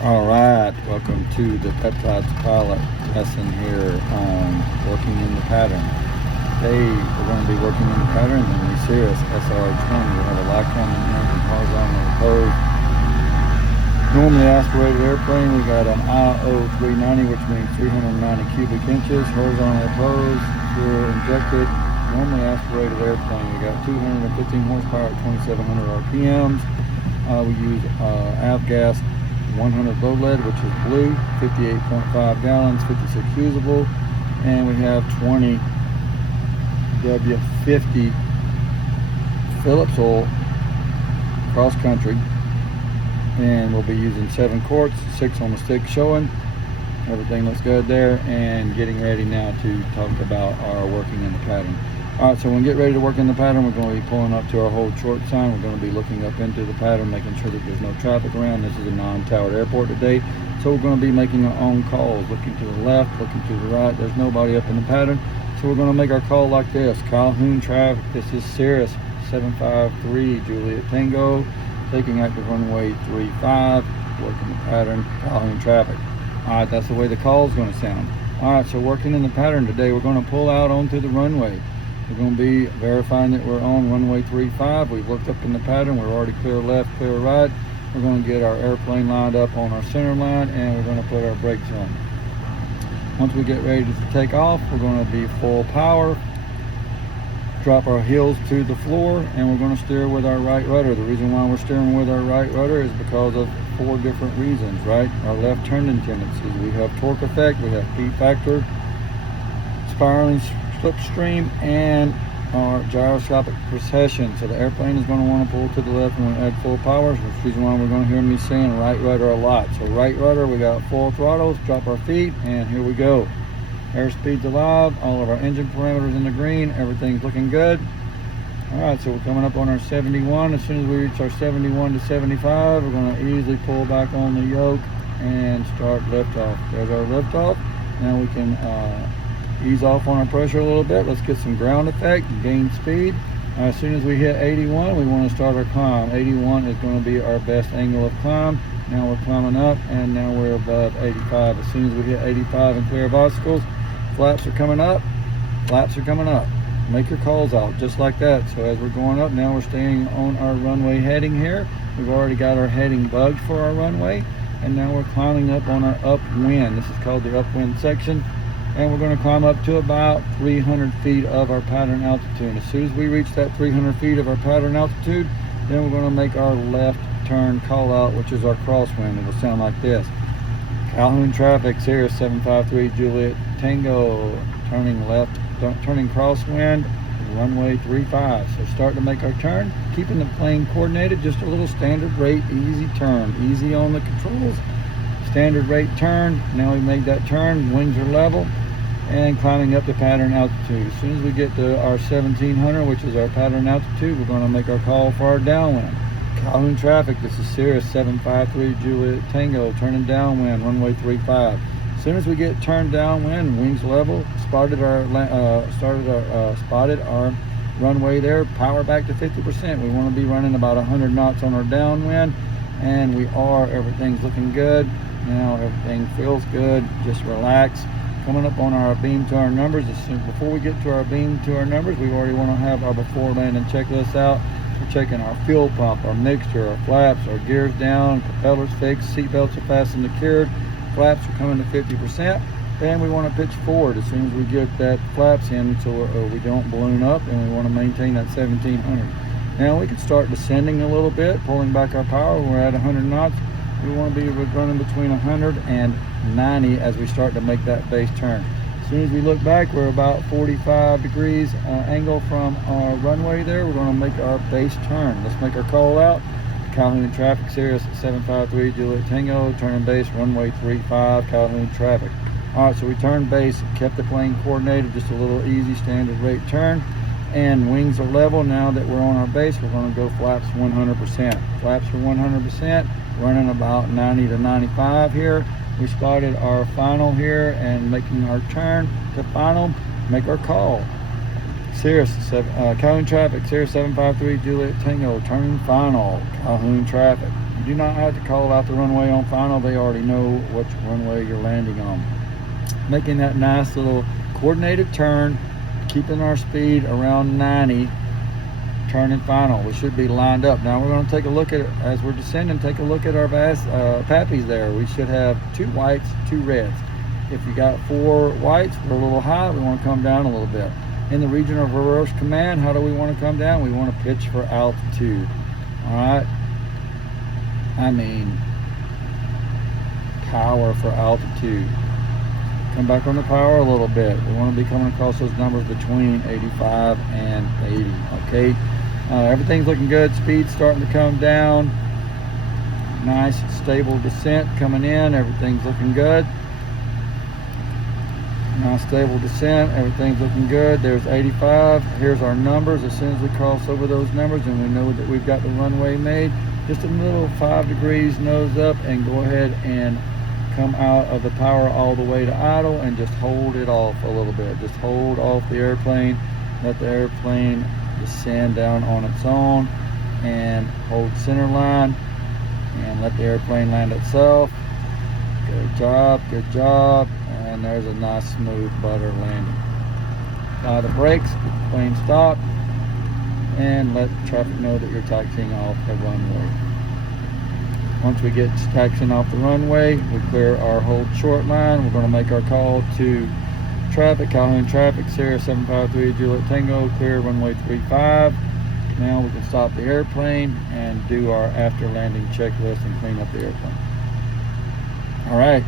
All right, welcome to the Peptides pilot lesson here on working in the pattern. Today we're going to be working in the pattern in the Cirrus SR20. We have a lock-on and horizontal pose. Normally aspirated airplane, we got an IO390, which means 390 cubic inches. Horizontal pose, fuel injected. Normally aspirated airplane, we got 215 horsepower at 2,700 RPMs. We use avgas 100 low lead, which is blue, 58.5 gallons, 56 usable, and we have 20 W50 Phillips oil cross country, and we'll be using 7 quarts, 6 on the stick showing. Everything looks good there, and getting ready now to talk about our working in the pattern. All right, so when we get ready to work in the pattern, we're going to be pulling up to our hold short sign. We're going to be looking up into the pattern, making sure that there's no traffic around. This is a non-towered airport today, so we're going to be making our own calls, looking to the left, looking to the right. There's nobody up in the pattern, so we're going to make our call like this. Calhoun traffic, this is Cirrus 753 Juliet Tango, taking active runway 35, working the pattern, Calhoun traffic. All right, that's the way the call is going to sound. All right, so working in the pattern today, we're going to pull out onto the runway. We're going to be verifying that we're on runway 35. We've looked up in the pattern. We're already clear left, clear right. We're going to get our airplane lined up on our center line, and we're going to put our brakes on. Once we get ready to take off, we're going to be full power, drop our heels to the floor, and we're going to steer with our right rudder. The reason why we're steering with our right rudder is because of 4 different reasons, right? Our left turning tendencies. We have torque effect, we have P factor, spiraling slipstream, and our gyroscopic precession. So the airplane is going to want to pull to the left when we add full power, which is the reason why we're going to hear me saying right rudder a lot. So right rudder, we got full throttles, drop our feet, and here we go. Airspeed's alive, all of our engine parameters in the green, everything's looking good. All right, so we're coming up on our 71. As soon as we reach our 71 to 75, we're going to easily pull back on the yoke and start liftoff. There's our liftoff. Now we can ease off on our pressure a little bit. Let's get some ground effect, gain speed. As soon as we hit 81, we want to start our climb. 81 is going to be our best angle of climb. Now we're climbing up, and now we're above 85. As soon as we hit 85 and clear of obstacles, flaps are coming up, flaps are coming up. Make your calls out just like that. So as we're going up, now we're staying on our runway heading here. We've already got our heading bugged for our runway, and now we're climbing up on our upwind. This is called the upwind section, and we're going to climb up to about 300 feet of our pattern altitude. As soon as we reach that 300 feet of our pattern altitude, then we're going to make our left turn call out, which is our crosswind. It'll sound like this. Calhoun traffic, Cirrus 753 Juliet Tango, turning left, turning crosswind, runway 35. So start to make our turn, keeping the plane coordinated, just a little standard rate, easy turn, easy on the controls, standard rate turn. Now we made that turn, wings are level, and climbing up the pattern altitude. As soon as we get to our 1700, which is our pattern altitude, we're going to make our call for our downwind. Calhoun traffic, this is Cirrus 753 Juliet Tango, turning downwind, runway 35. As soon as we get turned downwind, wings level, spotted our runway there, power back to 50%. We want to be running about 100 knots on our downwind, and we are. Everything's looking good. Now everything feels good. Just relax. Coming up on our beam to our numbers. Before we get to our beam to our numbers, we already want to have our before landing checklist out. We're checking our fuel pump, our mixture, our flaps, our gears down, propellers fixed, seat belts are fastened and secured, flaps are coming to 50%, and we want to pitch forward as soon as we get that flaps in, so we don't balloon up, and we want to maintain that 1700. Now we can start descending a little bit, pulling back our power. We're at 100 knots. We want to be running between 100 and 90 as we start to make that base turn. As soon as we look back, we're about 45 degrees angle from our runway there. We're going to make our base turn. Let's make our call out. Calhoun traffic, Cirrus 753 Juliet Tango, turning base, runway 35, Calhoun traffic. All right, so we turned base, kept the plane coordinated, just a little easy standard rate turn, and wings are level. Now that we're on our base, we're going to go flaps 100%. Flaps are 100%, running about 90 to 95 here. We spotted our final here and making our turn to final, make our call. Cirrus, Calhoun traffic, Cirrus 753 Juliet Tango, turning final, Calhoun traffic. You do not have to call out the runway on final. They already know which runway you're landing on. Making that nice little coordinated turn, keeping our speed around 90, turning final. We should be lined up. Now we're going to take a look at, as we're descending, take a look at our pappies there. We should have 2 whites, 2 reds. If you got 4 whites, we're a little high. We want to come down a little bit. In the region of reverse command, how do we want to come down? We want to pitch for altitude. All right. I mean, power for altitude. Come back on the power a little bit. We want to be coming across those numbers between 85 and 80. Okay. Everything's looking good. Speed's starting to come down. Nice stable descent coming in. Everything's looking good. Nice stable descent. Everything's looking good. There's 85. Here's our numbers. As soon as we cross over those numbers and we know that we've got the runway made, just a little 5 degrees nose up, and go ahead and come out of the power all the way to idle and just hold it off a little bit. Just hold off the airplane. Let the airplane descend down on its own, and hold center line and let the airplane land itself. Good job, good job. And there's a nice smooth butter landing. Apply the brakes, get the plane stopped, and let traffic know that you're taxiing off the runway. Once we get taxiing off the runway, we clear our hold short line. We're going to make our call to traffic, Calhoun traffic, Sierra 753 Juliet Tango, clear runway 35. Now we can stop the airplane and do our after landing checklist and clean up the airplane. All right.